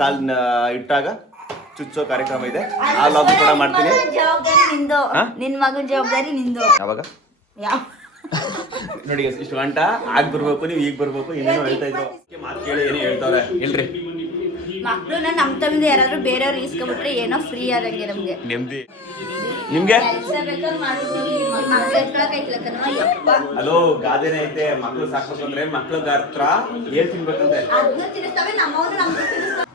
ಕಾಲ್ ಇಟ್ಟಾಗ ಚುಚ್ಚೋ ಕಾರ್ಯಕ್ರಮ ಇದೆ. ಆ ಲಾಗ್ ಕೂಡ ಮಾಡ್ತೀನಿ. ಜವಾಬ್ದಾರಿ ನಿಂದು, ನಿನ್ ಮಗನ ಜವಾಬ್ದಾರಿ ನಿಂದು. ಯಾವಾಗ ನೋಡಿ ಇಷ್ಟು ಗಂಟ ಆಗ್ ಬರ್ಬೇಕು, ನೀವು ಈಗ ಬರ್ಬೇಕು, ಏನೇನೋ ಹೇಳ್ತಾ ಇದ್ರು. ಮಾತು ಕೇಳಿ ಏನೋ ಹೇಳ್ತಾವ್ರೆ ಇಲ್ರಿ. ಮಕ್ಳನ್ನ ನಮ್ ತಮ್ಮಿಂದ ಯಾರಾದ್ರೂ ಬೇರೆಯವ್ರು ಈಸ್ಕೊಬಿಟ್ರೆ ಏನೋ ಫ್ರೀ ಆದಂಗೆ ನಮ್ಗೆ. ನೆಮ್ಮದಿ ನಿಮ್ಗೆ. ಹಲೋ ಗಾದೆನೇ ಐತೆ, ಮಕ್ಳು ಸಾಕ್ಬೇಕು ಅಂದ್ರೆ ಮಕ್ಳ ಹತ್ರ ಏನ್ ತಿನ್ಬೇಕಂತೆ.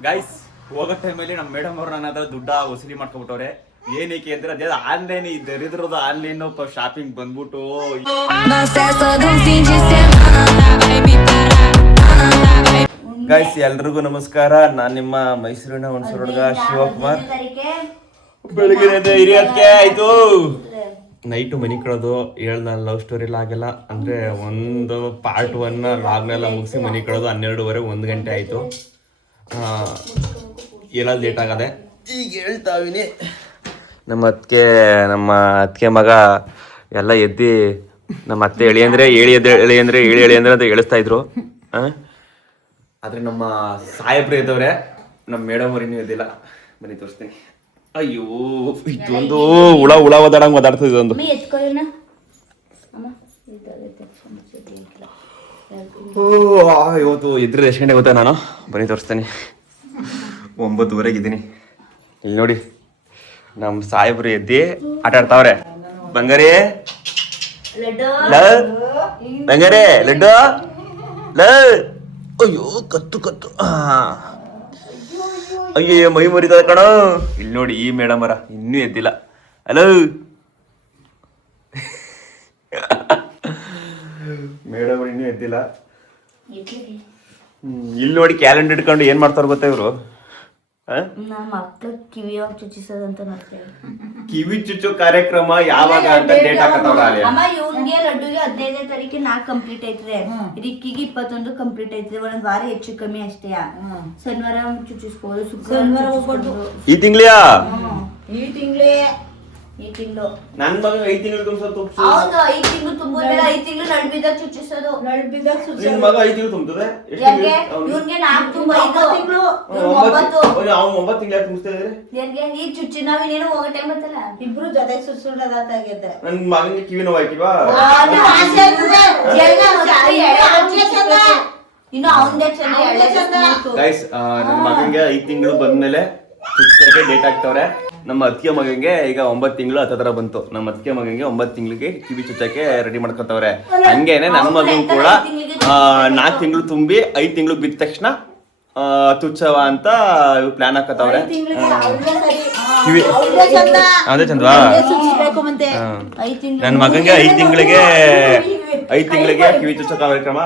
ಗೈಸ್ ಹೋಗೋ ಟೈಮಲ್ಲಿ ನಮ್ಮ ಮೇಡಮ್ ಅವ್ರು ನನ್ನ ಹತ್ರ ದುಡ್ಡ ವಸೂಲಿ ಮಾಡ್ಕೊಬಿಟ್ಟವ್ರೆ. ಏನಕ್ಕೆ ಅಂದ್ರೆ ಅದೇ ಆನ್ಲೈನ್ ದರಿದ್ರದ್ದು ಆನ್ಲೈನ್ ಶಾಪಿಂಗ್ ಬಂದ್ಬಿಟ್ಟು. ಗೈಸ್ ಎಲ್ರಿಗೂ ನಮಸ್ಕಾರ. ನಾನ್ ನಿಮ್ಮ ಮೈಸೂರಿನ ಹುಣಸೂರು ಹುಡುಗ ಶಿವಕುಮಾರ್. ಬೆಳಗ್ಗೆ ಹಿರಿಯಕ್ಕೆ ಆಯ್ತು ನೈಟು ಮನಿ ಕಳೋದು ನಾನು ಲವ್ ಸ್ಟೋರಿ ಲಾಗೆಲ್ಲ ಅಂದ್ರೆ ಒಂದು ಪಾರ್ಟ್ 1 ಲಾಗ್ನೆಲ್ಲ ಮುಗಿಸಿ ಮನಿ ಕಳೋದು 12:30 1 ಗಂಟೆ ಆಯ್ತು. ಎಲ್ಲ ಲೇಟ್ ಆಗದೆ. ಈಗ ಹೇಳ್ತಾವಿನಿ ನಮ್ಮ ಅತ್ತಿಗೆ ಮಗ ಎಲ್ಲ ಎದ್ದು ನಮ್ಮ ಅತ್ತೆ ಎಳಿ ಅಂದ್ರೆ ಅಂತ ಹೇಳಿಸ್ತಾ ಇದ್ರು. ಆದ್ರೆ ನಮ್ಮ ಸಾಹೇಬ್ರು ಇದ್ದವ್ರೆ, ನಮ್ಮ ಮೇಡಮ್ ಅವ್ರು ಇನ್ನೂ ಇದ್ದಿಲ್ಲ. ಬನ್ನಿ ತೋರಿಸ್ತೀನಿ. ಅಯ್ಯೋ ಇದೊಂದು ಹುಳ ಓದಾಡಂಗ್ ಓದಾಡ್ತದೆ ಇದೊಂದು. ಇವತ್ತು ಎದ್ರೆ ಎಷ್ಟು ಗಂಟೆ ಗೊತ್ತಾ ನಾನು? ಬನ್ನಿ ತೋರಿಸ್ತೇನೆ. 9:30 ಇದ್ದೀನಿ. ಇಲ್ಲಿ ನೋಡಿ ನಮ್ಮ ಸಾಹೇಬ್ರು ಎದ್ದಿ ಆಟ ಆಡ್ತಾವ್ರೆ. ಬಂಗಾರಿ ಬಂಗಾರಿ ಲಡ್ಡು ಅಯ್ಯೋ ಕತ್ತು ಅಯ್ಯೋ ಮೈ ಮುರಿತದ ಕಣೋ. ಇಲ್ಲಿ ನೋಡಿ ಈ ಮೇಡಮ್ ಅವರ ಇನ್ನೂ ಎದ್ದಿಲ್ಲ. ಹಲೋ ಮೇಡಮ್ ಅವ್ರು ಇನ್ನೂ ಎದ್ದಿಲ್ಲ. ಇಲ್ಲಿ ನೋಡಿ ಕ್ಯಾಲೆಂಡರ್ ಇಟ್ಕೊಂಡು ಏನ್ ಮಾಡ್ತಾರ ಗೊತ್ತಾ ಇವ್ರು? ಕಿವಿ ಚುಚ್ಚೋ ಕಾರ್ಯಕ್ರಮ ಯಾವಾಗ ಅಂತ ಡೇಟ್ ಹಾಕತ್ತವ್ರ. ಇವ್ನಿಗೆ ಲಡ್ಡುಗೆ 15ನೇ ತಾರೀಕಿಗೆ 4 ಕಂಪ್ಲೀಟ್ ಐತ್ರೆ, ರಿಕ್ಕಿಗೆ 21 ಕಂಪ್ಲೀಟ್ ಐತ್ರೆ. ಒಂದ್ ವಾರ ಹೆಚ್ಚು ಕಮ್ಮಿ ಅಷ್ಟೇ. ಶನಿವಾರ ಚುಚ್ಚಿಸ್ಬೋದು, ಶುಕ್ರವಾರ ಹೋಗ್ಬಾರ್ದು. ಈ ತಿಂಗ್ಳಿಯಾ? ಈ ತಿಂಗಳು ನನ್ ಮಗ 5 ತಿಂಗಳು ತುಂಬಿಸೋದು. ಹೌದು 5 ತಿಂಗಳು ತುಂಬೋದಿಲ್ಲ, 5 ತಿಂಗಳು ನಡ್ಬಿದಾಗ ಚುಚ್ಚಿಸೋದು. ನಿನ್ ಮಗ 5 ತಿಂಗಳು ತುಂಬುತ್ತದೆ. ಇವ್ನಿಗೆ 4 ತುಂಬ 5 ತಿಂಗಳು 9. ಅವ್ನು 9 ತಿಂಗಳು ತುಂಬಿಸ್ತಾ ಇದ್ರೆ ಈ ಚುಚ್ಚಿ ನಾವೇನೇನೋ ಹೋಗೋ ಟೈಮ್ ಬರ್ತಲ್ಲ, ಇಬ್ರು ಜೊತೆ ಸುಳ್ಸೋದಾಗೈತೆ. ನನ್ ಮಗನಿಗೆ ಕಿವಿ ನೋವು ಆಯ್ತಿವಾ? ಇನ್ನು ಅವನದೇ ಚೆನ್ನಾಗಿ. ಗೈಸ್ ನನ್ನ ಮಗನಿಗೆ 5 ತಿಂಗಳು ಬಂದ್ಮೇಲೆ ಚುಚ್ಚಕ್ಕೆ ಡೇಟ್ ಆಗ್ತವ್ರೆ. ನಮ್ಮ ಅತ್ತಿಗೆ ಮಗನಿಗೆ ಈಗ 9 ತಿಂಗಳು ಹತ್ರ ಬಂತು. ನಮ್ಮ ಅತ್ತಿಗೆ ಮಗನಿಗೆ 9 ತಿಂಗಳಿಗೆ ಕಿವಿ ಚುಚ್ಚಕ್ಕೆ ರೆಡಿ ಮಾಡ್ಕೊತವ್ರೆ. ಹಂಗೇನೆ ನನ್ನ ಮಗನ್ ಕೂಡ 4 ತಿಂಗಳು ತುಂಬಿ 5 ತಿಂಗಳು ಬಿದ್ದ ತಕ್ಷಣ ತುಚ್ಚವ ಅಂತ ಪ್ಲಾನ್ ಹಾಕತ್ತವ್ರೆ. ಕಿವಿ ಅದೇ ಚಂದ್ವಾ. ನನ್ನ ಮಗನಿಗೆ 5 ತಿಂಗಳಿಗೆ ಕಿವಿ ಚುಚ್ಚೋ ಕಾರ್ಯಕ್ರಮ.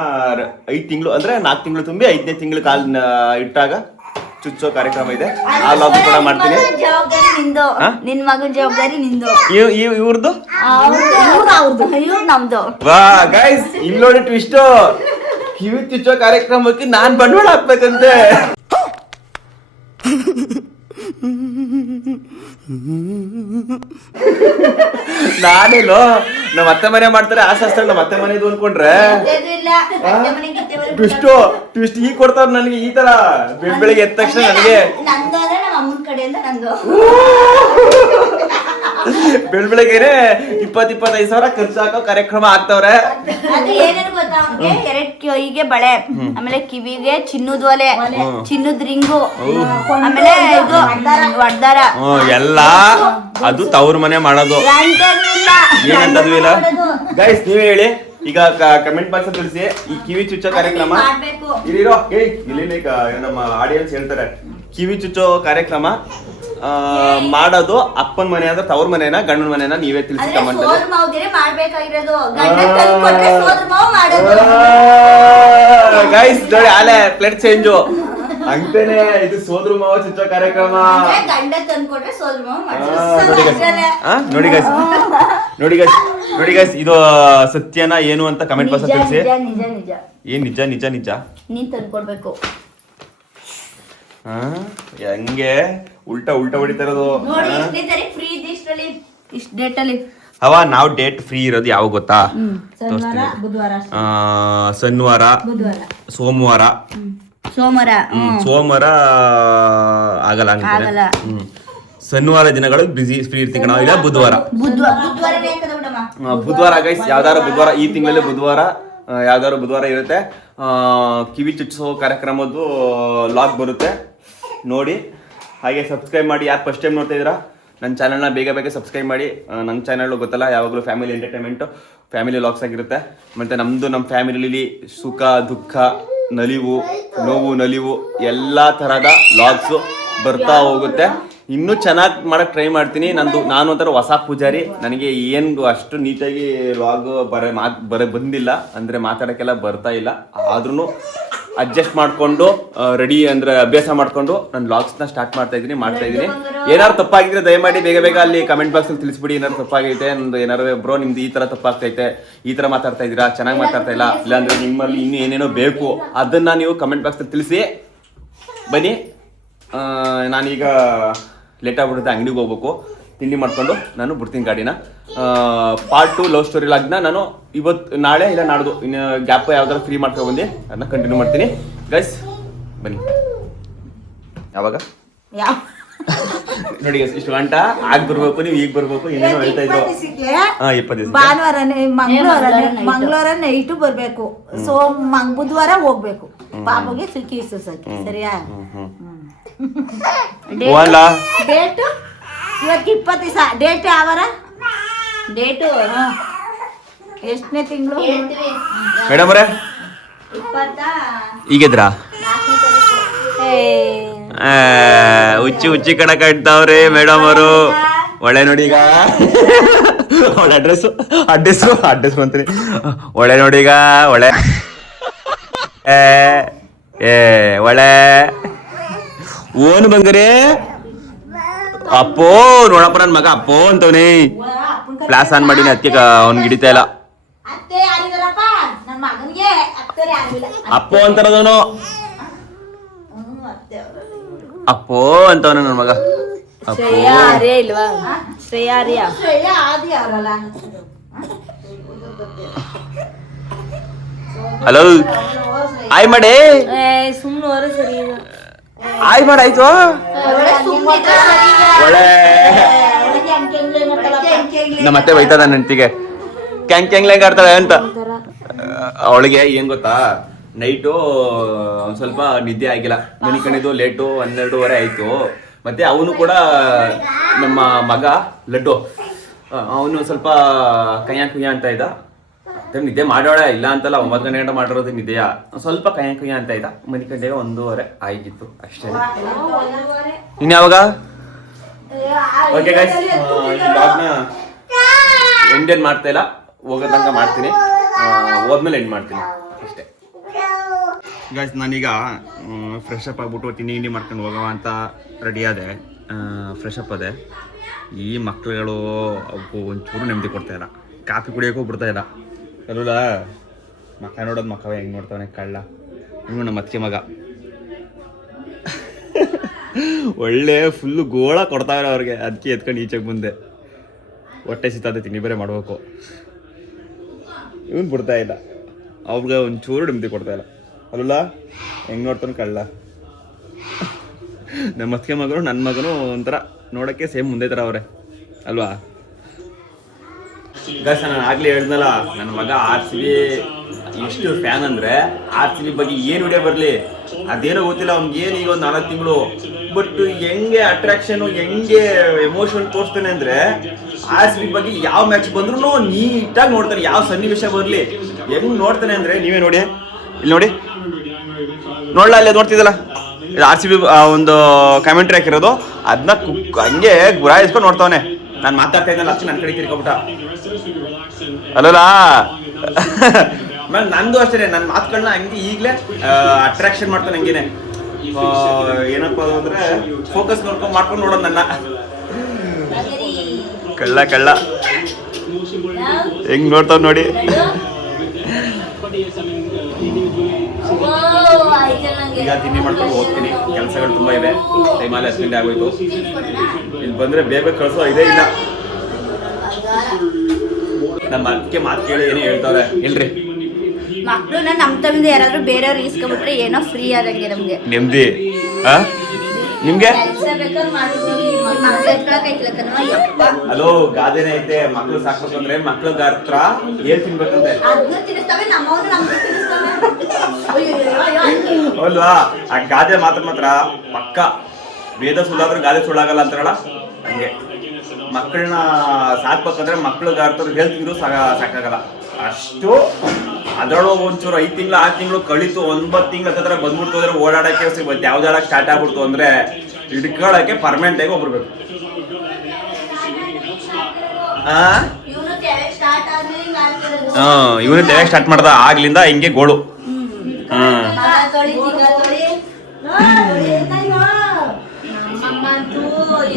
5 ತಿಂಗಳು ಅಂದ್ರೆ 4 ತಿಂಗಳು ತುಂಬಿ 5ನೇ ತಿಂಗಳು ಕಾಲ್ ಇಟ್ಟಾಗ ಚುಚ್ಚೋ ಕಾರ್ಯಕ್ರಮ ಇದೆ. ಆ ಲಾಗ್ ಕೂಡ ಮಾಡ್ತೀನಿ. ಜವಾಬ್ದಾರಿ ನಿಂದು, ನಿನ್ ಮಗನ ಜವಾಬ್ದಾರಿ ನಿಂದು. ಇವ್ರದ್ದು ನಮ್ದು. ವಾ ಗೈಸ್ ಇಲ್ಲಿ ನೋಡಿ ಟ್ವಿಸ್ಟ್. ಕಿವಿ ಚುಚ್ಚೋ ಕಾರ್ಯಕ್ರಮಕ್ಕೆ ನಾನ್ ಬಂಡವಾಳ ಹಾಕ್ಬೇಕಂತೆ. ನಾನೇನು ನಮ್ಮ ಅತ್ತೆ ಮನೆ ಮಾಡ್ತಾರೆ ಆಸೆ ನಮ್ಮ ಅತ್ತೆ ಮನೆದು ಅನ್ಕೊಂಡ್ರೆ ಟ್ವಿಸ್ಟ್ ಈಗ ಕೊಡ್ತಾರ ನನಗೆ. ಈ ತರ ಬೆಳಿಗ್ಗೆ ಎದ್ದ ತಕ್ಷಣ ನನಗೆ ಬೆಳಗ್ಗೆನೆ 20-25 ಸಾವಿರ ಖರ್ಚು ಹಾಕೋ ಕಾರ್ಯಕ್ರಮ ಆಗ್ತವ್ರೆ. ಎರಡ್ ಕಿವಿಗೆ ಬಳೆ, ಆಮೇಲೆ ಕಿವಿಗೆ ಚಿನ್ನದ ಒಲೆ, ಚಿನ್ನದ ರಿಂಗು, ಆಮೇಲೆ ಇದು ವಡ್ದಾರ ಎಲ್ಲ ಅದು ತವ್ರ ಮನೆ ಮಾಡೋದು. ಏನಂತದ್ವಿ ಇಲ್ಲ ಗೈಸ್ ನೀವೇ ಹೇಳಿ ಈಗ ಕಮೆಂಟ್ ಬಾಕ್ಸ್ ತಿಳಿಸಿ. ಈ ಕಿವಿ ಚುಚ್ಚೋ ಕಾರ್ಯಕ್ರಮ ಇಲ್ಲಿರೋ ಇಲ್ಲಿ ನಮ್ಮ ಆಡಿಯನ್ಸ್ ಹೇಳ್ತಾರೆ, ಕಿವಿ ಚುಚ್ಚೋ ಕಾರ್ಯಕ್ರಮ ಮಾಡೋದು ಅಪ್ಪನ ಮನೆ ಅಂದ್ರೆ ತವ್ರ ಮನೆನ ಗಂಡನ ಮನೆನ ನೀವೇ ತಿಳಿಸಿ ಕಮೆಂಟ್ ಗೈಸ್. ನೋಡಿ ಆಲೆ ಪ್ಲೇಟ್ ಚೇಂಜು ಅಂತಾನೆ. ಇದು ಸೋದ್ರ ಮಾವ ಚುಚ್ಚೋ ಕಾರ್ಯಕ್ರಮ. ನೋಡಿ ಗೈಸ್ ಇದು ಸತ್ಯನ ಏನು ಅಂತ ಕಮೆಂಟ್ ಬಾಕ್ಸ್ ತಿಳಿಸಿ. ಏನ್ ನಿಜ ನಿಜ ನಿಜ ನೀನ್ ತಂದ್ಕೊಡ್ಬೇಕು. ಹೆಂಗೆ ಉಲ್ಟಾ ಹೊಡಿತಾ ಇರೋದು. ಅವ ನಾವು ಡೇಟ್ ಫ್ರೀ ಇರೋದು ಯಾವಾಗ ಗೊತ್ತಾ? ಶನಿವಾರ, ಸೋಮವಾರ, ಸೋಮವಾರ ಸೋಮವಾರ ಆಗಲ್ಲ ಅಂತಾರೆ. ಆಗಲ್ಲ. ಶನಿವಾರ ದಿನಗಳಲ್ಲಿ ಬಿಸಿ ಫ್ರೀ ಇರ್ತೀವಿ ನಾವು. ಇಲ್ಲ ಬುಧವಾರ ಗೈಸ್, ಯಾವ್ದಾರು ಬುಧವಾರ ಈ ತಿಂಗಳಲ್ಲಿ ಬುಧವಾರ ಯಾವ್ದಾದ್ರು ಬುಧವಾರ ಇರುತ್ತೆ. ಕಿವಿ ಚುಚ್ಚಿಸೋ ಕಾರ್ಯಕ್ರಮದ್ದು ಲಾಗ್ ಬರುತ್ತೆ, ನೋಡಿ. ಹಾಗೆ ಸಬ್ಸ್ಕ್ರೈಬ್ ಮಾಡಿ. ಯಾರು ಫಸ್ಟ್ ಟೈಮ್ ನೋಡ್ತಾ ಇದ್ದೀರಾ ನನ್ನ ಚಾನಲ್ನ ಬೇಗ ಸಬ್ಸ್ಕ್ರೈಬ್ ಮಾಡಿ. ನನ್ನ ಚಾನಲ್ ಗೊತ್ತಲ್ಲ, ಯಾವಾಗಲೂ ಫ್ಯಾಮಿಲಿ ಎಂಟರ್ಟೈನ್ಮೆಂಟು, ಫ್ಯಾಮಿಲಿ ಲಾಗ್ಸ್ ಆಗಿರುತ್ತೆ. ಮತ್ತು ನಮ್ಮ ಫ್ಯಾಮಿಲಿಲಿ ಸುಖ ದುಃಖ ನಲಿವು ನೋವು ನಲಿವು ಎಲ್ಲ ಥರದ ಲಾಗ್ಸು ಬರ್ತಾ ಹೋಗುತ್ತೆ. ಇನ್ನೂ ಚೆನ್ನಾಗಿ ಮಾಡೋಕ್ಕೆ ಟ್ರೈ ಮಾಡ್ತೀನಿ. ನಾನು ಒಂಥರ ಹೊಸ ಪೂಜಾರಿ, ನನಗೆ ಏನು ಅಷ್ಟು ನೀಟಾಗಿ ಲಾಗ್ ಬಂದಿಲ್ಲ, ಅಂದರೆ ಮಾತಾಡೋಕ್ಕೆಲ್ಲ ಬರ್ತಾ ಇಲ್ಲ. ಆದ್ರೂ ಅಡ್ಜಸ್ಟ್ ಮಾಡಿಕೊಂಡು ರೆಡಿ ಅಂದರೆ ಅಭ್ಯಾಸ ಮಾಡಿಕೊಂಡು ನಾನು ಲಾಗ್ಸ್ನ ಸ್ಟಾರ್ಟ್ ಮಾಡ್ತಾ ಇದ್ದೀನಿ. ಏನಾದ್ರು ತಪ್ಪಾಗಿದ್ರೆ ದಯಮಾಡಿ ಬೇಗ ಅಲ್ಲಿ ಕಮೆಂಟ್ ಬಾಕ್ಸಲ್ಲಿ ತಿಳಿಸ್ಬಿಡಿ. ಏನಾದ್ರು ತಪ್ಪಾಗೈತೆ, ಏನಾದ್ರು ಬ್ರೋ ನಿಮ್ದು ಈ ಥರ ತಪ್ಪಾಗ್ತೈತೆ, ಈ ಥರ ಮಾತಾಡ್ತಾ ಇದ್ದೀರಾ, ಚೆನ್ನಾಗಿ ಮಾತಾಡ್ತಾ ಇಲ್ಲ, ಇಲ್ಲಾಂದರೆ ನಿಮ್ಮಲ್ಲಿ ಇನ್ನೂ ಏನೇನೋ ಬೇಕು ಅದನ್ನು ನೀವು ಕಮೆಂಟ್ ಬಾಕ್ಸಲ್ಲಿ ತಿಳಿಸಿ. ಬನ್ನಿ, ನಾನೀಗ ಲೇಟ್ ಆಗ್ಬಿಡುತ್ತೆ, ಅಂಗಡಿಗೆ ಹೋಗ್ಬೇಕು, ತಿಂಡಿ ಮಾಡ್ಕೊಂಡು ನಾನು ಬಿಡ್ತೀನಿ ಗಾಡಿನ. ಪಾರ್ಟ್ 2 ಲವ್ ಸ್ಟೋರಿ ಲಾಗ್ನ ನಾನು ಇವತ್ತು ನಾಳೆ ಇಲ್ಲ ನಾಡ್ದು ಇನ್ನು ಗ್ಯಾಪ್ ಯಾವ್ದಾದ್ರು ಫ್ರೀ ಮಾಡ್ಕೊಂಡು ಬಂದು ಅದನ್ನ ಕಂಟಿನ್ಯೂ ಮಾಡ್ತೀನಿ. ಗೈಸ್ ಬನ್ನಿ. ಯಾವಾಗ ನೋಡಿ ಗೈಸ್, ಇಷ್ಟು ಗಂಟ ಆಗ ಬರ್ಬೇಕು, ನೀವು ಈಗ ಬರ್ಬೇಕು, ಏನೇನೋ ಹೇಳ್ತಾ ಇದ್ರು. 20 ದಿವಸ ಮಂಗಳವಾರ ನೈಟು ಬರ್ಬೇಕು, ಬುಧವಾರ ಹೋಗ್ಬೇಕು. ಪಾಪಗೆ ಸುಖಿ ಸಖಿ, ಸರಿಯಾ? ಡೇಟು ಇವತ್ತು 20 ದಿವಸ. ಡೇಟ್ ಯಾವಾರ? ಡೇಟು ಎಷ್ಟನೇ ತಿಂಗಳು ಮೇಡಮ್ ಅವರೇ? ಈಗಿದ್ರಾ? ಹುಚ್ಚಿ ಕಣಕ ಇಡ್ತಾವ್ರಿ ಮೇಡಮ್ ಅವರು. ಒಳ್ಳೆ ನೋಡಿ, ಈಗ ಅವಳ ಅಡ್ರೆಸ್ ಬಂತೀನಿ. ಒಳ್ಳೆ ನೋಡಿ, ಈಗ ಒಳ್ಳೆ ಒಳ್ಳೆ ಓನ್ ಬಂಗರೇ ಅಪ್ಪೋ. ನೋಡಪ್ಪ ನನ್ ಮಗ ಅಪ್ಪೋ ಅಂತವನೇ. ಕ್ಲಾಸ್ ಆನ್ ಮಾಡಿ ಅದಕ್ಕೆ ಅವ್ನ್ ಹಿಡಿತಾ ಇಲ್ಲ. ಅಪ್ಪೋ ಅಂತಾರದವನು, ಅಪ್ಪೋ ಅಂತವನ ನನ್ ಮಗ. ಹಲೋ, ಆಯ್ ಮಾಡಿ, ಆಯ್ ಮಾಡಾಯ್ತು. ಒಳ್ಳೆ ನಮ್ಮ ಮತ್ತೆ ಬೈತದ ನಂತಿಗೆ ಕ್ಯಾಂಗ್ ಆಡ್ತಾಳೆ ಅಂತ. ಅವಳಿಗೆ ಏನ್ ಗೊತ್ತಾ, ನೈಟು ಒಂದ್ ಸ್ವಲ್ಪ ನಿದ್ದೆ ಆಗಿಲ್ಲ, ಮನೆ ಕಣಿದು ಲೇಟು 12:30 ಆಯ್ತು. ಮತ್ತೆ ಅವನು ಕೂಡ ನಮ್ಮ ಮಗ ಲಡ್ಡು, ಅವನು ಸ್ವಲ್ಪ ಕಯ್ಯ ಅಂತ ಇದ್ದ. ನಿದ್ದೆ ಮಾಡೋಳ ಇಲ್ಲ ಅಂತಲ್ಲ, 9 ಗಂಟೆ ಮಾಡಿರೋದು ನಿದ್ದೆಯ ಸ್ವಲ್ಪ ಕಯ್ಯ ಅಂತ ಇದ್ದ. ಮನೆ ಕಡೆಗೆ 1:30 ಆಗಿತ್ತು ಅಷ್ಟೇ. ಇನ್ಯಾವಾಗ? ಓಕೆ ಗೈಸ್, ಬ್ಲಾಗ್ನ ಎಂಡ್ ಮಾಡ್ತಾ ಇಲ್ಲ, ಹೋಗೋದಂಗ ಮಾಡ್ತೀನಿ, ಹೋದ್ಮೇಲೆ ಎಂಡ್ ಮಾಡ್ತೀನಿ ಅಷ್ಟೇ. ಗೈಸ್ ನಾನೀಗ ಫ್ರೆಶ್ ಅಪ್ ಆಗ್ಬಿಟ್ಟು ತಿಂಡಿ ಮಾಡ್ಕೊಂಡು ಹೋಗವ ಅಂತ ರೆಡಿ ಆದೆ. ಫ್ರೆಶ್ ಅಪ್ ಅದೇ. ಈ ಮಕ್ಳುಗಳು ಅವಕ್ಕೂ ಒಂಚೂರು ನೆಮ್ಮದಿ ಕೊಡ್ತಾ ಇಲ್ಲ, ಕಾಫಿ ಕುಡಿಯೋಕ್ಕೂ ಬಿಡ್ತಾ ಇಲ್ಲ. ಅಲ್ಲ ಮಕ್ಕ ನೋಡೋದು ಮಕ್ಕವ ಹೆಂಗೆ ನೋಡ್ತಾವನೆ ಕಳ್ಳ. ಇನ್ನು ನಮ್ಮ ಅತ್ತಿಗೆ ಮಗ ಒಳ್ಳೆ ಫುಲ್ಲು ಗೋಳ ಕೊಡ್ತಾವ್ರೆ ಅವ್ರಿಗೆ. ಅದಕ್ಕೆ ಎತ್ಕೊಂಡು ಈಚೆಗೆ ಮುಂದೆ ಹೊಟ್ಟೆ ಸಿಗ್ತದೆ, ತಿಂಡಿ ಬೇರೆ ಮಾಡ್ಬೇಕು. ಇವನು ಬಿಡ್ತಾ ಇಲ್ಲ, ಅವ್ರಿಗೆ ಒಂಚೂರು ನೆಮ್ಮದಿ ಕೊಡ್ತಾ ಇಲ್ಲ. ಅಲ್ಲ ಹೆಂಗೆ ನೋಡ್ತಾನೆ ಕಳ್ಳ. ನಮ್ಮ ಅತ್ತಿಗೆ ಮಗನು ನನ್ನ ಮಗನು ಒಂಥರ ನೋಡೋಕ್ಕೆ ಸೇಮ್ ಮುಂದೆ ಥರ ಅವ್ರೆ ಅಲ್ವಾ? ಗಸ್ ನಾನು ಆಗ್ಲೇ ಹೇಳ್ದಲ್ಲ, ನನ್ನ ಮಗ RCB ಎಷ್ಟು ಫ್ಯಾನ್ ಅಂದರೆ RCB ಬಗ್ಗೆ ಏನು ವಿಡಿಯೋ ಬರಲಿ ಅದೇನೋ ಗೊತ್ತಿಲ್ಲ ಅವ್ನಿಗೆ. ಏನು ಈಗ ಒಂದು 4 ತಿಂಗಳು, ಬಟ್ ಹೆಂಗೆ ಅಟ್ರಾಕ್ಷನು ಹೆಂಗೆ ಎಮೋಷನ್ ತೋರಿಸ್ತಾನೆ ಅಂದರೆ RCB ಬಗ್ಗೆ ಯಾವ ಮ್ಯಾಚ್ ಬಂದ್ರೂ ನೀಟಾಗಿ ನೋಡ್ತಾನೆ. ಯಾವ ಸನ್ನಿವೇಶ ಬರಲಿ ಹೆಂಗೆ ನೋಡ್ತಾನೆ ಅಂದರೆ ನೀವೇ ನೋಡಿ, ಇಲ್ಲಿ ನೋಡಿ, ನೋಡಲ್ಲ ಅಲ್ಲಿ ನೋಡ್ತಿದ್ದಲ್ಲ, ಇದು RCB ಒಂದು ಕಮೆಂಟ್ರಿ ಹಾಕಿರೋದು, ಅದನ್ನ ಹಂಗೆ ಗುರಾಯಿಸ್ಕೊಂಡು ನೋಡ್ತಾವನೆ. ನಾನು ಮಾತಾಡ್ತಾ ಇದ್ದಲ್ಲ ಅಷ್ಟು ನನ್ನ ಕಡೆ ತಿರ್ಕೊಬಿಟ್ಟ ಅಲ್ಲಲ್ಲ. ಆಮೇಲೆ ನಂದು ಅಷ್ಟೇ, ನನ್ನ ಮಾತುಗಳನ್ನ ಹಂಗೆ ಈಗಲೇ ಅಟ್ರಾಕ್ಷನ್ ಮಾಡ್ತಾನೆ. ಹಂಗೇನೆ ಏನಪ್ಪ ಅಂದರೆ ಫೋಕಸ್ ಮಾಡ್ಕೊಂಡು ನೋಡೋದು ನನ್ನ. ಕಳ್ಳ ಹೆಂಗ್ ನೋಡ್ತಾವ್ ನೋಡಿ. ಈಗ ತಿಂಡಿ ಮಾಡ್ಕೊಂಡು ಹೋಗ್ತೀನಿ, ಕೆಲಸಗಳು ತುಂಬ ಇದೆ, ಟೈಮಲ್ಲಿ 10 ಗಂಟೆ ಆಗೋಯ್ತು. ಇಲ್ಲಿ ಬಂದರೆ ಬೇಗ ಕಳಿಸೋ ಇದೇ ಇಲ್ಲ. ನಮ್ಮ ಅದಕ್ಕೆ ಮಾತು ಕೇಳಿ ಏನೇ ಹೇಳ್ತಾವ್ರೆ, ಇಲ್ರಿ ಮಕ್ಳನ್ನ ನಮ್ ತಮ್ಮಿಂದ ಯಾರಾದ್ರೂ ಬೇರೆಯವ್ರು ಇಸ್ಕೊಬಿಟ್ರೆ ಏನೋ ಫ್ರೀ ಆದಂಗೆ ನಮ್ಗೆ. ನೆಮ್ಮದಿ. ನಿಮ್ಗೆ ಹಲೋ ಗಾದೆನೇ ಐತೆ, ಮಕ್ಳು ಸಾಕ್ಬೇಕಂದ್ರೆ ಮಕ್ಳ ಗಾತ್ರ ಏನ್ ತಿನ್ಬೇಕಂತೆ ಅಲ್ವಾ? ಆ ಗಾದೆ ಮಾತ್ರ ಪಕ್ಕ ವೇದ ಸುಳ್ಳಾದ್ರೆ ಗಾದೆ ಸುಳ್ಳಾಗಲ್ಲ ಅಂತಾರಲ್ಲ ಹಂಗೆ. ಮಕ್ಕಳನ್ನ ಸಾಕ್ಬೇಕಂದ್ರೆ ಮಕ್ಳು ಗಾತ್ರ ಹೆಲ್ತ್ ಇದ್ರು ಸಾಕಾಗಲ್ಲ ಅಷ್ಟು. ಅದ್ರೊಳಗೆ ಒಂಚೂರು 5 ತಿಂಗಳು 6 ತಿಂಗಳು ಕಳಿತು, 9 ತಿಂಗಳು ಹತ್ರ ಬಂದ್ಬಿಡ್ತು ಅಂದ್ರೆ ಓಡಾಡಕ್ಕೆ ಇವತ್ತು ಯಾವ್ದಾಡಕ್ ಸ್ಟಾರ್ಟ್ ಆಗ್ಬಿಡ್ತು ಅಂದ್ರೆ ಹಿಡ್ಕೊಳಕ್ಕೆ ಪರ್ಮನೆಂಟ್ ಆಗಿ ಒಬ್ರು ಬೇಕು. ಇವನು ತೆಗೆ ಸ್ಟಾರ್ಟ್ ಮಾಡ್ದ ಆಗ್ಲಿಂದ ಹಿಂಗೆ ಗೋಳು.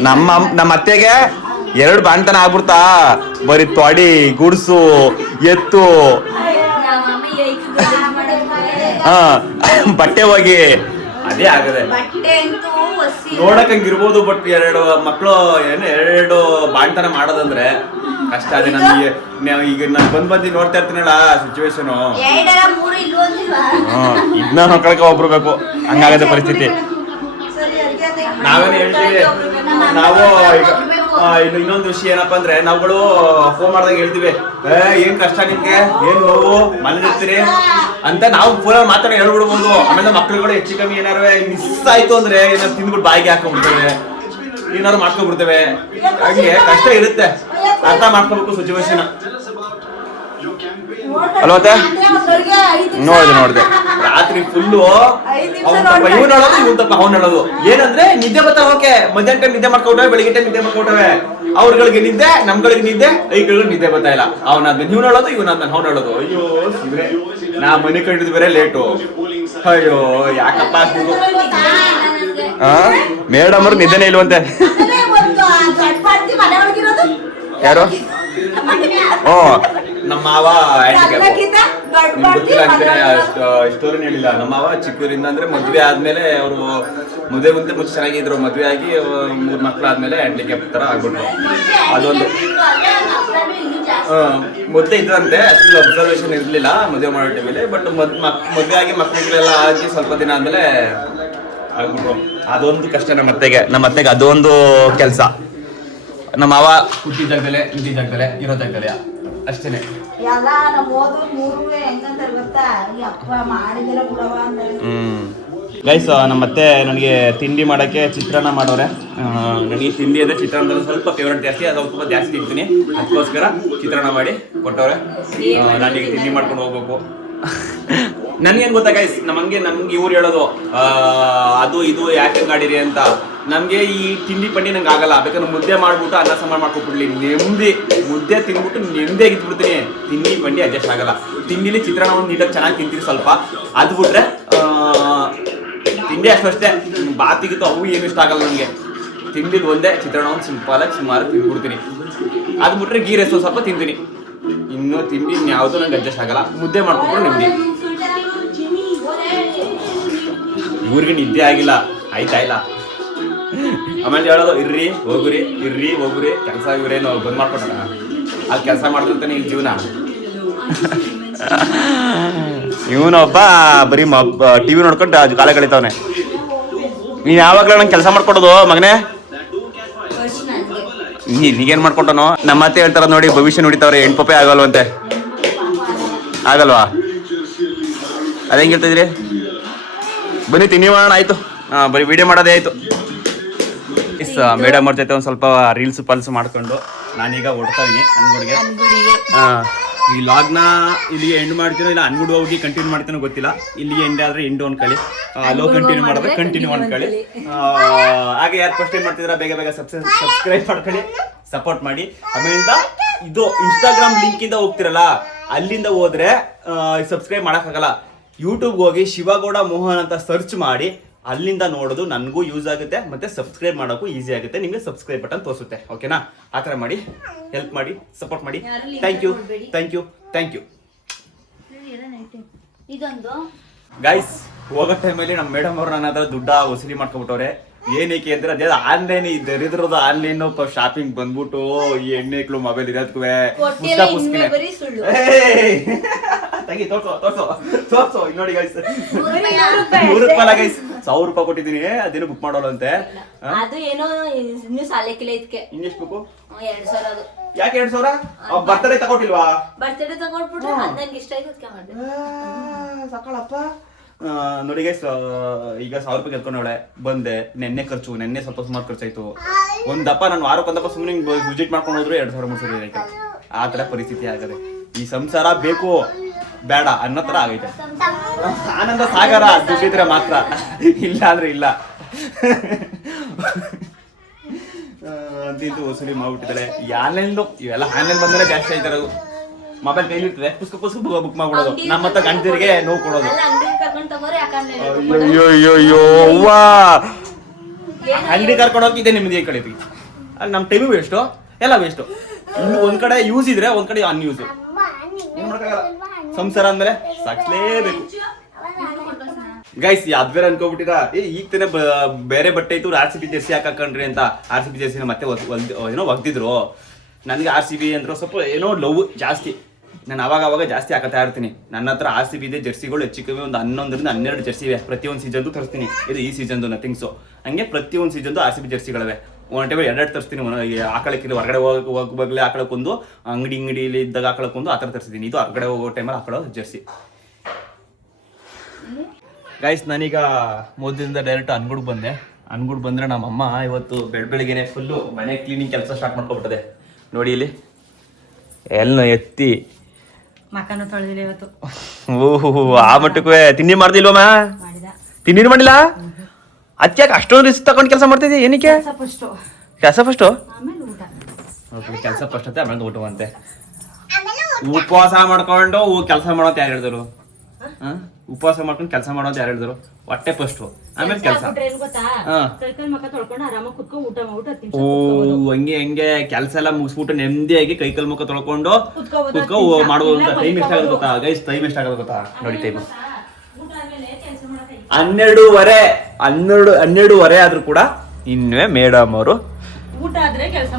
ನಮ್ಮ ಅತ್ತೆಗೆ 2 ಬಾಣ್ತನ ಆಗ್ಬಿಡ್ತಾ, ಬರೀ ತೊಡಿ ಗುಡ್ಸು ಎತ್ತು ಬಟ್ಟೆ ಹೋಗಿ ಅದೇ ಆಗದೆ. ನೋಡಕ್ ಹಂಗಿರ್ಬೋದು, ಬಟ್ 2 ಮಕ್ಳು ಏನು 2 ಬಾಣ್ತನ ಮಾಡೋದಂದ್ರೆ ಕಷ್ಟ. ಅದೇ ನಮ್ಗೆ ಈಗ ನಾನು ಬಂದು ನೋಡ್ತಾ ಇರ್ತೀನಲ್ಲ ಸಿಚುವೇಶನ್, ಇದನ್ನ ನೋಡ್ಕೊಳಕ್ಕೆ ಒಬ್ರು ಬೇಕು, ಹಂಗಾಗದೆ ಪರಿಸ್ಥಿತಿ. ನಾವೇನು ಹೇಳ್ತೀವಿ, ನಾವು ಈಗ ಇನ್ನೊಂದು ವಿಷಯ ಏನಪ್ಪಾ ಅಂದ್ರೆ ನಾವುಗಳು ಫೋನ್ ಮಾಡ್ದಾಗ ಹೇಳ್ತೀವಿ, ಏನ್ ಕಷ್ಟ ನಿಮ್ಗೆ, ಏನ್ ನೋವು ಮನೇಲಿರ್ತೀರಿ ಅಂತ ನಾವು ಫೋನಲ್ಲಿ ಮಾತಾಡಿ ಹೇಳ್ಬಿಡ್ಬೋದು. ಆಮೇಲೆ ಮಕ್ಳುಗಳು ಹೆಚ್ಚು ಕಮ್ಮಿ ಏನಾರು ಮಿಸ್ ಆಯ್ತು ಅಂದ್ರೆ ಏನಾರು ತಿಂದ್ಬಿಟ್ಟು ಬಾಯಿಗೆ ಹಾಕೊಂಡ್ಬಿಡ್ತೇವೆ, ಏನಾರು ಮಾಡ್ಕೊಂಡ್ಬಿಡ್ತೇವೆ. ಹಂಗೆ ಕಷ್ಟ ಇರುತ್ತೆ, ಅರ್ಥ ಮಾಡ್ಕೋಬೇಕು ಸಿಚುವೇಶನ್. ಅಲ್ವತ್ತೆ ನೋಡಿದೆ ರಾತ್ರಿ ಫುಲ್ಲು ಇವ್ನು ಹೇಳೋದು ಇವ್ನ ತಪ್ಪ ಅವ್ನು ಹೇಳೋದು. ಏನಂದ್ರೆ ನಿದ್ದೆ ಬರ್ತಾವ, ಓಕೆ ಮಧ್ಯಾಹ್ನ ಟೈಮ್ ನಿದ್ದೆ ಮಾಡ್ಕೊಟ್ಟವೆ, ಬೆಳಿಗ್ಗೆ ಟೈಮ್ ನಿದ್ದೆ ಮಾಡ್ಕೊಟ್ಟವೆ. ಅವ್ರಗಳಿಗೆ ನಿದ್ದೆ, ನಮ್ಗಳಿಗೆ ನಿದ್ದೆ, ಐಗಳಿಗೆ ನಿದ್ದೆ ಬರ್ತಾ ಇಲ್ಲ. ಅವನಾದ್ಮೇಲೆ ಇವ್ನು ಹೇಳೋದು, ಇವನಾದ್ಮೇಲೆ ಅವ್ನು ಹೇಳೋದು. ಅಯ್ಯೋ ಇವ್ರೆ ನಾ ಮನೆ ಕಂಡಿದ್ದು ಬೇರೆ ಲೇಟು. ಅಯ್ಯೋ ಯಾಕಪ್ಪ ಮೇಡಮ್ ಅವ್ರು ನಿದ್ದೆನೇ ಇಲ್ವಂತೆ. ಯಾರು? ನಮ್ಮ ಮಾವ ಗೊತ್ತಿಲ್ಲ ಅಂತಾನೆ ಸ್ಟೋರಿನ ಹೇಳಿಲ್ಲ. ನಮ್ಮ ಮಾವ ಚಿಕ್ಕೂರಿಂದ ಅಂದ್ರೆ ಮದ್ವೆ ಆದ್ಮೇಲೆ ಅವರು ಮದುವೆ ಮುಂಚೆ ಚೆನ್ನಾಗಿದ್ರು, ಮದ್ವೆ ಆಗಿ 3 ಮಕ್ಳು ಆದ್ಮೇಲೆ ಹ್ಯಾಂಡಿಕ್ಯಾಪ್ ತರ ಆಗ್ಬಿಟ್ರು. ಅದೊಂದು ಮೊದ್ಲೇ ಇದ್ರಂತೆ, ಅಷ್ಟು ಅಬ್ಸರ್ವೇಷನ್ ಇರ್ಲಿಲ್ಲ ಮದುವೆ ಮಾಡೋ ಟೈಮಲ್ಲಿ. ಬಟ್ ಮದ್ವೆ ಆಗಿ ಮಕ್ಳುಗಳೆಲ್ಲ ಆಗಿ ಸ್ವಲ್ಪ ದಿನ ಆದ್ಮೇಲೆ ಆಗ್ಬಿಟ್ರು. ಅದೊಂದು ಕಷ್ಟ ನಮ್ಮ ಅತ್ತೆಗೆ ಅದೊಂದು ಕೆಲಸ. ನಮ್ಮ ಮಾವ ಹುಟ್ಟಿದ ಜಾಗದಲ್ಲೇ, ನಿಂತಿ ಜಾಗದಲ್ಲೇ, ಇರೋ ಜಾಗದಲ್ಲೇ ಅಷ್ಟೇನೆ. ಗೈಸ್ ನಮ್ಮ ಅತ್ತೆ ನನಗೆ ತಿಂಡಿ ಮಾಡೋಕ್ಕೆ ಚಿತ್ರಾನ್ನ ಮಾಡೋರೆ. ನನಗೆ ತಿಂಡಿ ಅಂದರೆ ಚಿತ್ರಾನ್ನದಲ್ಲಿ ಸ್ವಲ್ಪ ಫೇವ್ರೇಟ್ ಜಾಸ್ತಿ, ಅದು ಸ್ವಲ್ಪ ಜಾಸ್ತಿ ತಿಂತೀನಿ. ಅದಕ್ಕೋಸ್ಕರ ಚಿತ್ರಾನ್ನ ಮಾಡಿ ಕೊಟ್ಟವ್ರೆ. ನಾನೀಗ ತಿಂಡಿ ಮಾಡ್ಕೊಂಡು ಹೋಗ್ಬೇಕು. ನನ್ಗೇನು ಗೊತ್ತಾ ಗೈಸ್, ನಮಗೆ ಇವ್ರು ಹೇಳೋದು ಅದು ಇದು ಯಾಕೆ ಮಾಡಿರಿ ಅಂತ. ನಮಗೆ ಈ ತಿಂಡಿ ಪಂಡಿ ನಂಗೆ ಆಗಲ್ಲ. ಬೇಕಾದ್ರೆ ಮುದ್ದೆ ಮಾಡ್ಬಿಟ್ಟು ಅನ್ನ ಸಾಂಬಾರು ಮಾಡ್ಕೊಟ್ಬಿಡ್ಲಿ, ನೆಮ್ಮದಿ ಮುದ್ದೆ ತಿನ್ಬಿಟ್ಟು ನೆಮ್ಮದಿಯಾಗಿ ಇದ್ಬಿಡ್ತೀನಿ. ತಿಂಡಿ ಪಂಡಿ ಅಡ್ಜಸ್ಟ್ ಆಗಲ್ಲ. ತಿಂಡಿಲಿ ಚಿತ್ರಾನ್ನ ಒಂದು ನೀಟಾಗಿ ಚೆನ್ನಾಗಿ ತಿಂತೀನಿ ಸ್ವಲ್ಪ. ಅದು ಬಿಟ್ರೆ ತಿಂಡಿ ಅಷ್ಟೇ, ಬಾತಿಗಿತ್ತು ಅವು ಏನು ಇಷ್ಟ ಆಗಲ್ಲ ನನಗೆ. ತಿಂಡಿದು ಒಂದೇ ಚಿತ್ರಾನ್ನ ಒಂದು ಸಿಂಪಲಾಗಿ ಸುಮಾರು ತಿಂದ್ಬಿಡ್ತೀನಿ. ಅದು ಬಿಟ್ರೆ ಗೀ ರೈಸ್ ಸ್ವಲ್ಪ ತಿಂತೀನಿ. ಇನ್ನೂ ತಿಂಡಿ ಇನ್ಯಾವುದೂ ನಂಗೆ ಅಡ್ಜಸ್ಟ್ ಆಗಲ್ಲ. ಮುದ್ದೆ ಮಾಡ್ಕೊಟ್ರು ನೆಮ್ಮದಿ. ಇವ್ರಿಗೆ ನಿದ್ದೆ ಆಗಿಲ್ಲ, ಆಯ್ತಾಯಿಲ್ಲ. ಆಮೇಲೆ ಹೇಳೋದು ಇರ್ರಿ ಹೋಗುರಿ ಕೆಲಸ ಇವ್ರೇನು ಬಂದ್ ಮಾಡ್ಕೊಟ್ಟಾರ, ಅಲ್ಲಿ ಕೆಲಸ ಮಾಡ್ತಿರ್ತಾನೆ ಇಲ್ಲಿ ಜೀವನ. ಇವನೊಬ್ಬ ಬರೀ ಟಿವಿ ನೋಡ್ಕೊಂಡು ಕಾಲ ಕಳಿತಾವನೆ. ನೀನ್ ಯಾವಾಗ್ಲೂ ನಂಗೆ ಕೆಲಸ ಮಾಡ್ಕೊಡೋದು ಮಗನೇ, ನೀಗೇನ್ ಮಾಡ್ಕೊಟ್ಟನೋ. ನಮ್ಮ ಅತ್ತೆ ಹೇಳ್ತಾರ ನೋಡಿ, ಭವಿಷ್ಯ ನುಡಿತಾವ್ರೆ, ಹೆಣ್ಪಪ್ಪೆ ಆಗಲ್ವಂತೆ. ಆಗಲ್ವಾ? ಅದ ಹೆಂಗ್ ಹೇಳ್ತಿದ್ರಿ? ಬನ್ನಿ ತಿನ್ನಿ ಮಾಡೋಣ. ಆಯ್ತು, ಬರೀ ವಿಡಿಯೋ ಮಾಡೋದೇ ಆಯ್ತು. ಮೇಡಮ್ ಅವ್ರ ಜೊತೆ ಒಂದು ಸ್ವಲ್ಪ ರೀಲ್ಸ್ ಪಲ್ಸ್ ಮಾಡ್ಕೊಂಡು ನಾನೀಗ ಹೊಡ್ತಾ ಇದೀನಿ ಅನ್ಗುಡಿಗೆ. ಈ ಲಾಗ್ನ ಇಲ್ಲಿಗೆ ಎಂಡ್ ಮಾಡ್ತೀನೋ ಇಲ್ಲ ಅನ್ಗುಡ್ ಹೋಗಿ ಕಂಟಿನ್ಯೂ ಮಾಡ್ತೀನೋ ಗೊತ್ತಿಲ್ಲ. ಇಲ್ಲಿಗೆ ಎಂಡ್ ಆದ್ರೆ ಎಂಡ್ ಅನ್ಕೊಳ್ಳಿ, ಲೋ ಕಂಟಿನ್ಯೂ ಮಾಡಿದ್ರೆ ಕಂಟಿನ್ಯೂ ಅನ್ಕೊಳ್ಳಿ. ಹಾಗೆ ಯಾರು ಫಸ್ಟ್ ಟೈಮ್ ಮಾಡ್ತಿದ್ರ ಬೇಗ ಸಬ್ಸ್ಕ್ರೈಬ್ ಮಾಡ್ಕೊಳ್ಳಿ, ಸಪೋರ್ಟ್ ಮಾಡಿ. ಆಮೇಲಿಂದ ಇದು ಇನ್ಸ್ಟಾಗ್ರಾಮ್ ಲಿಂಕ್ ಇಂದ ಹೋಗ್ತಿರಲ್ಲ, ಅಲ್ಲಿಂದ ಹೋದ್ರೆ ಸಬ್ಸ್ಕ್ರೈಬ್ ಮಾಡೋಕ್ಕಾಗಲ್ಲ. ಯೂಟ್ಯೂಬ್ಗೆ ಹೋಗಿ ಶಿವಗೌಡ ಮೋಹನ್ ಅಂತ ಸರ್ಚ್ ಮಾಡಿ ಅಲ್ಲಿಂದ ನೋಡೋದು ನನಗೂ ಯೂಸ್ ಆಗುತ್ತೆ, ಮತ್ತೆ ಸಬ್ಸ್ಕ್ರೈಬ್ ಮಾಡೋಕ್ಕೂ ಈಸಿ ಆಗುತ್ತೆ. ನಿಮಗೆ ಸಬ್ಸ್ಕ್ರೈಬ್ ಬಟನ್ ತೋರಿಸುತ್ತೆ. ಓಕೆನಾ? ಆ ಥರ ಮಾಡಿ, ಹೆಲ್ಪ್ ಮಾಡಿ, ಸಪೋರ್ಟ್ ಮಾಡಿ. Thank you guys. ಹೋಗೋ ಟೈಮಲ್ಲಿ ನಮ್ಮ ಮೇಡಮ್ ಅವರು ನನ್ನ ಹತ್ರ ದುಡ್ಡ ವಸೂಲಿ ಮಾಡ್ಕೊಬಿಟ್ಟವ್ರೆ. ಏನಕ್ಕೆ ಅಂದ್ರೆ ಅದೇ ಆನ್ಲೈನ್ ದರಿದ್ರದ ಆನ್ಲೈನ್ ಶಾಪಿಂಗ್ ಬಂದ್ಬಿಟ್ಟು ಈ ಹೆಣ್ಣೆಕ್ಳು ಮೊಬೈಲ್ ಇರೋದಕ್ಕೂ ತೆಗಿ ತೋರ್ಸು ಇಲ್ಲಿ ನೋಡಿ ಗೈಸ್ 100 ರೂಪಾಯಿ ಗೈಸ್ 1000 ರೂಪಾಯಿ ಕೊಟ್ಟಿದ್ದೀನಿ ಅದೇನು ಬುಕ್ ಮಾಡೋಲ್ಲಂತೆ ಅದು ಏನೋ ಇನ್ನು ಸಾಲೆಕಿಲ್ಲ ಇದಕ್ಕೆ ಇನ್ನೆಷ್ಟು ಬೇಕು 2000 ಅದು ಯಾಕೆ 2000 ಬರ್ತಡೇ ತಗೊಟ್ಟಿಲ್ವಾ ಬರ್ತಡೇ ತಗೊಂಡ್ಬಿಟ್ರೆ ನಂಗೆ ಇಷ್ಟ ಆಯ್ತು ಅದಕ್ಕೆ ಮಾಡಿದೆ ಸಕಾಳಪ್ಪ ನೋಡಿ ಗೈಸ್ ಈಗ 1000 ರೂಪಾಯಿ ಕೆತ್ಕೊಂಡವಳೆ ಬಂದೆ ನೆನ್ನೆ ಸ್ವಲ್ಪ ಸುಮಾರು ಖರ್ಚಾಯ್ತು ಒಂದಪ್ಪ ನಾನು ವಾರಕ್ಕೊಂದಪ್ಪ ಸುಮ್ಮನೆ ವಿಸಿಟ್ ಮಾಡ್ಕೊಂಡು ಹೋದ್ರು 2000 3 ಆಯ್ತು ಆ ತರ ಪರಿಸ್ಥಿತಿ ಆಗದೆ ಈ ಸಂಸಾರ ಬೇಕು ಬೇಡ ಅನ್ನೋ ತರ ಆಗೈತೆ ಆನಂದ ಸಾಗರ ದುಡ್ಡಿದ್ರೆ ಮಾತ್ರ ಇಲ್ಲ ಅಂದ್ರೆ ಇಲ್ಲ ಅಂತಿಂತೂ ವಸೂಲಿ ಮಾಡ್ಬಿಟ್ಟಿದ್ದಾರೆ ಆನ್ಲೈನ್ದು ಇವೆಲ್ಲ ಆನ್ಲೈನ್ ಬಂದ್ರೆ ಜಾಸ್ತಿ ಆಯ್ತಾರೆ ಮೊಬೈಲ್ ಕೈಲಿ ಇರ್ತದೆ ಪುಸ್ತಕ ಬುಕ್ ಮಾಡ್ಬಿಡೋದು ನಮ್ಮ ಹತ್ರ ಗಂಡರಿಗೆ ನೋವು ಕೊಡೋದು ಅಂಗಡಿ ಕರ್ಕೊಂಡು ಹೋಗಿ ಇದೆ ನಿಮ್ದು ಈ ಕಡೆ ಅಲ್ಲಿ ನಮ್ಮ ಟೈಮು ವೇಸ್ಟು ಎಲ್ಲ ವೇಸ್ಟು ಇನ್ನು ಒಂದ್ ಕಡೆ ಯೂಸ್ ಇದ್ರೆ ಒಂದ್ ಕಡೆ ಅನ್ಯೂಸ್ ಸಂಸಾರ ಅಂದ್ಮೇಲೆ ಸಾಕ್ಲೇಬೇಕು ಗೈಸ್ ಯಾವ್ದಾರ ಅನ್ಕೋಬಿಟ್ಟಿರಾ ಈಗ ತಾನೆ ಬೇರೆ ಬಟ್ಟೆ ಇತ್ತು RCB ಜೆರ್ಸಿ ಹಾಕಂಡ್ರಿ ಅಂತ RCB ಜೆರ್ಸಿನ ಮತ್ತೆ ಏನೋ ಒಗ್ದಿದ್ರು ನನಗೆ RCB ಅಂದ್ರೆ ಸ್ವಲ್ಪ ಏನೋ ಲವ್ ಜಾಸ್ತಿ ನಾನು ಅವಾಗ ಜಾಸ್ತಿ ಹಾಕತ್ತಾ ಇರ್ತೀನಿ ನನ್ನ ಹತ್ರ RCB ಇದೆ ಜೆರ್ಸಿಗಳು ಹೆಚ್ಚು ಕಮ್ಮಿ ಒಂದು 11 ರಿಂದ 12 ಜೆರ್ಸಿ ಇವೆ ಪ್ರತಿಯೊಂದು ಸೀಸನ್ದು ತರಿಸ್ತೀನಿ ಇದು ಈ ಸೀಸನ್ದು ನಥಿಂಗ್ಸು ಹಂಗೆ ಪ್ರತಿಯೊಂದು ಸೀಸನ್ದು RCB ಜೆರ್ಸಿಗಳಿವೆ ಒಂದು ಟೈಮ್ 2 ತರಿಸ್ತೀನಿ ಹಾಕಳಕ್ಕಿಲ್ಲ ಹೊರಗಡೆ ಹೋಗ್ಬಾಗ್ಲೇ ಹಾಕಳಕ್ಕೊಂದು ಅಂಗಡಿಲಿ ಇದ್ದಾಗ ಹಾಕಳಕ್ಕೊಂದು ಆ ಥರ ತರಿಸ್ತೀನಿ ಇದು ಹೊರಗಡೆ ಹೋಗೋ ಟೈಮಲ್ಲಿ ಹಾಕೊಳ್ಳೋ ಜೆರ್ಸಿ ಗೈಸ್ ನಾನೀಗ ಮೋದಿಯಿಂದ ಡೈರೆಕ್ಟ್ ಅನ್ಗುಡ್ಗೆ ಬಂದ್ರೆ ನಮ್ಮಮ್ಮ ಇವತ್ತು ಬೆಳಗ್ಗೆನೆ ಫುಲ್ಲು ಮನೆ ಕ್ಲೀನಿಂಗ್ ಕೆಲಸ ಸ್ಟಾರ್ಟ್ ಮಾಡ್ಕೊಬಿಟ್ಟದೆ ನೋಡಿ ಇಲ್ಲಿ ಎಲ್ಲ ಎತ್ತಿ ಮಕ್ಕನ ತೊಳೆದಿಲ್ಲ ಇವತ್ತು ಓಹೋ ಆ ಮಟ್ಟಕ್ಕೂ ತಿಂಡಿ ಮಾಡ್ದಿಲ್ವಮ್ಮ ತಿಂಡಿ ಮಾಡಿಲ್ಲ ಅದಕ್ಕೆ ಅಷ್ಟೊಂದು ರಿಸ್ಕ್ ತಗೊಂಡು ಕೆಲಸ ಮಾಡ್ತಿದ್ದೆ ಏನಕ್ಕೆ ಕೆಲಸ ಫಸ್ಟು ಕೆಲಸ ಫಸ್ಟ್ ಅಂತೆ ಆಮೇಲೆ ಊಟ ಅಂತೆ ಉಪವಾಸ ಮಾಡ್ಕೊಂಡು ಕೆಲಸ ಮಾಡೋದು ಯಾರು ಹೇಳಿದ್ರು ಉಪವಾಸ ಮಾಡ್ಕೊಂಡು ಕೆಲಸ ಮಾಡೋದು ಯಾರು ಹೇಳಿದ್ರು ಹೊಟ್ಟೆ ಫಸ್ಟು ಆಮೇಲೆ ಕೆಲಸ ಹಂಗೆ ಕೆಲಸ ಎಲ್ಲ ಮುಗಿಸ್ಬಿಟ್ಟು ನೆಮ್ಮದಿಯಾಗಿ ಕೈಕಲ್ ಮುಖ ತೊಳ್ಕೊಂಡು ಕುತ್ಕೊ ಮಾಡುವಂತ ಟೈಮ್ ಎಷ್ಟ ಆಗೋದು ಗೊತ್ತಾ ಗೈಸ್ ಟೈಮ್ ಎಷ್ಟ ಆಗೋದು ಗೊತ್ತಾ ನೋಡಿ ಟೈಮ್ 12:30 ಆದ್ರೂ ಕೂಡ ಇನ್ನೇ ಮೇಡಮ್ ಅವರು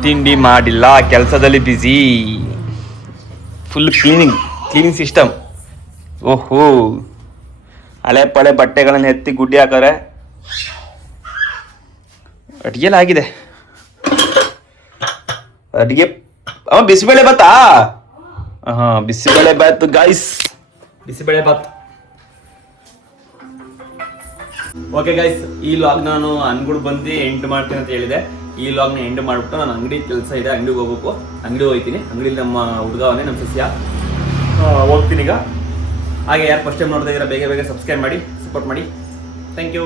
ತಿಂಡಿ ಮಾಡಿಲ್ಲ ಕೆಲಸದಲ್ಲಿ ಬಿಸಿ ಫುಲ್ ಕ್ಲೀನಿಂಗ್ ಸಿಸ್ಟಮ್ ಓಹೋ ಹಳೆ ಪಳೆ ಬಟ್ಟೆಗಳನ್ನ ಎತ್ತಿ ಗುಡ್ಡಿ ಹಾಕರೆ ಅಡಿಗೆಲ್ಲ ಆಗಿದೆ ಅಡಿಗೆ ಬಿಸಿಬೇಳೆ ಬಾತಾ bisibele bath guys bisibele bath okay guys ಈ ಲಾಗ್ ನಾನು ಅನ್ಗುಡ್ ಬಂದು ಎಂಡ್ ಮಾಡ್ತೀನಿ ಅಂತ ಹೇಳಿದೆ ಈ ಲಾಗ್ನ ಎಂಡ್ ಮಾಡ್ಬಿಟ್ಟು ನಾನು ಅಂಗಡಿ ಕೆಲಸ ಇದೆ ಅಂಗಡಿಗೆ ಹೋಗ್ಬೇಕು ಅಂಗಡಿ ಹೋಗ್ತೀನಿ ಅಂಗಡಿಲಿ ನಮ್ಮ ಹುಡುಗವನೇ ನಮ್ಮ ಸಸ್ಯ ಹೋಗ್ತೀನಿ ಈಗ ಹಾಗೆ ಯಾರು ಫಸ್ಟ್ ಟೈಮ್ ನೋಡ್ತಾ ಇದ್ದೀರಾ ಬೇಗ ಸಬ್ಸ್ಕ್ರೈಬ್ ಮಾಡಿ ಸಪೋರ್ಟ್ ಮಾಡಿ ಥ್ಯಾಂಕ್ ಯು